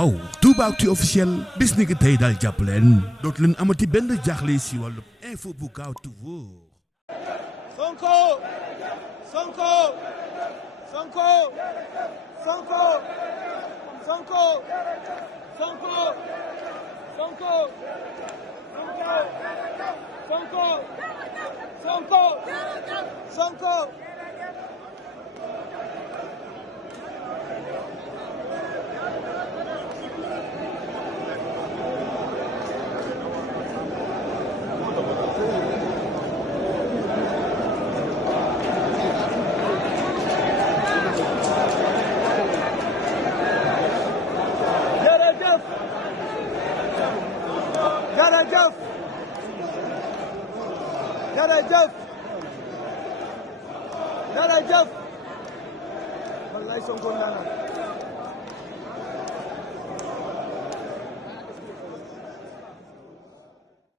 faw Toubactu officiel bis ni ki tey daal jàpp leen dootu leen amati benn jaaxle si wàllu info bu gaaw te wóor. Sonko Sonko Sonko Sonko Sonko Sonko Sonko Sonko Sonko Sonko jërëjëf jërëjëf jërëjëf wallaay Sonko nana